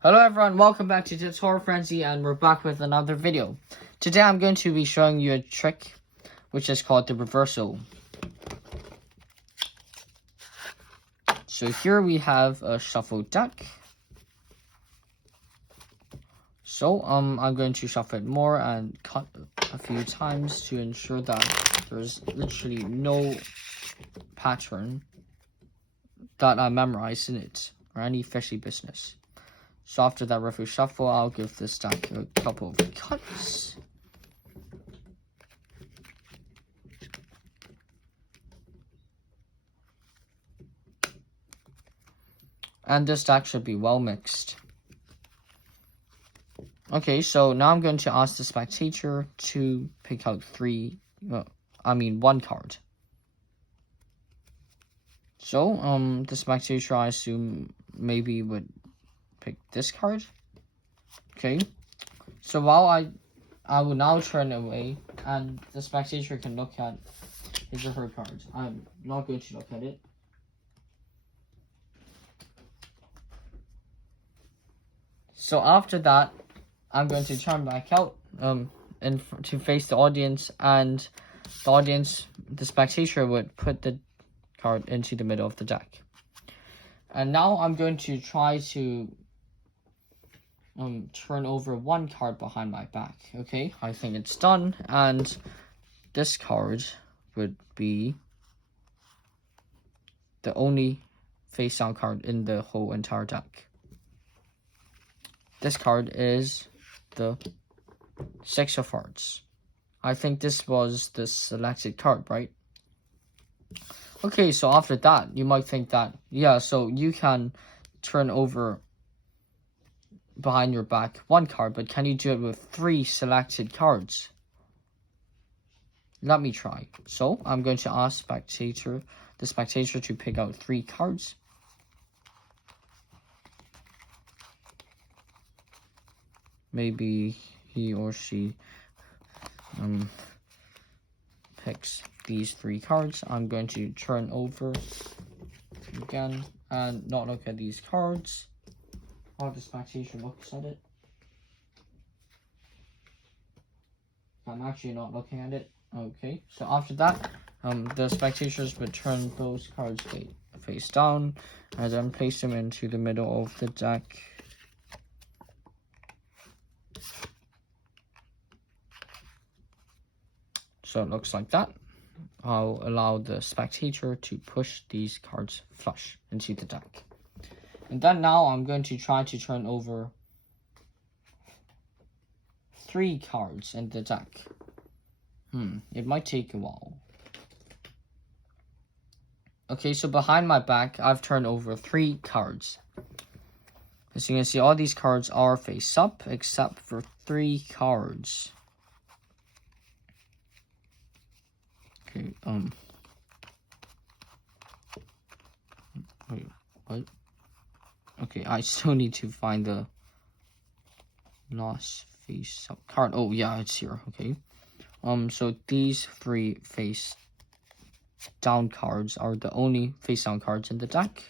Hello everyone, welcome back to Tutorial Frenzy, and we're back with another video. Today I'm going to be showing you a trick which is called the reversal. So here we have a shuffled deck. So I'm going to shuffle it more and cut a few times to ensure that there's literally no pattern that I memorize in it or any fishy business. So after that rough shuffle, I'll give this deck a couple of cuts. And this deck should be well mixed. Okay, so now I'm going to ask the spectator to pick out one card. So, the spectator, I assume, maybe would pick this card. Okay, so while I will now turn away and the spectator can look at his or her card. I'm not going to look at it. So after that, I'm going to turn back out to face the audience, and the spectator would put the card into the middle of the deck. And now I'm going to try to turn over one card behind my back. Okay, I think it's done, and this card would be the only face down card in the whole entire deck. This card is the Six of Hearts. I think this was the selected card, right? Okay, so after that, you might think that, yeah, so you can turn over behind your back one card, but can you do it with 3 selected cards? Let me try. So I'm going to ask the spectator to pick out 3 cards. Maybe he or she picks these 3 cards. I'm going to turn over again and not look at these cards while the spectator looks at it. I'm actually not looking at it. Okay, so after that, the spectators would turn those cards face down and then place them into the middle of the deck. So it looks like that. I'll allow the spectator to push these cards flush into the deck. And then now I'm going to try to turn over 3 cards in the deck. It might take a while. Okay, so behind my back, I've turned over 3 cards. As you can see, all these cards are face up except for 3 cards. Okay, wait, what? Okay, I still need to find the last face up card. Oh, yeah, it's here, okay. So these 3 face down cards are the only face down cards in the deck.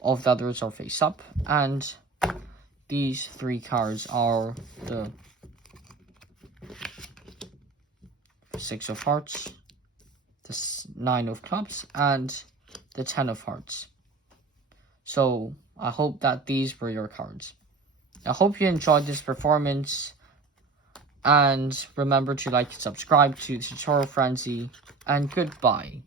All of the others are face up, and these 3 cards are the Six of Hearts, the 9 of Clubs, and the 10 of Hearts. So I hope that these were your cards. I hope you enjoyed this performance, and remember to like and subscribe to Tutorial Frenzy, and goodbye.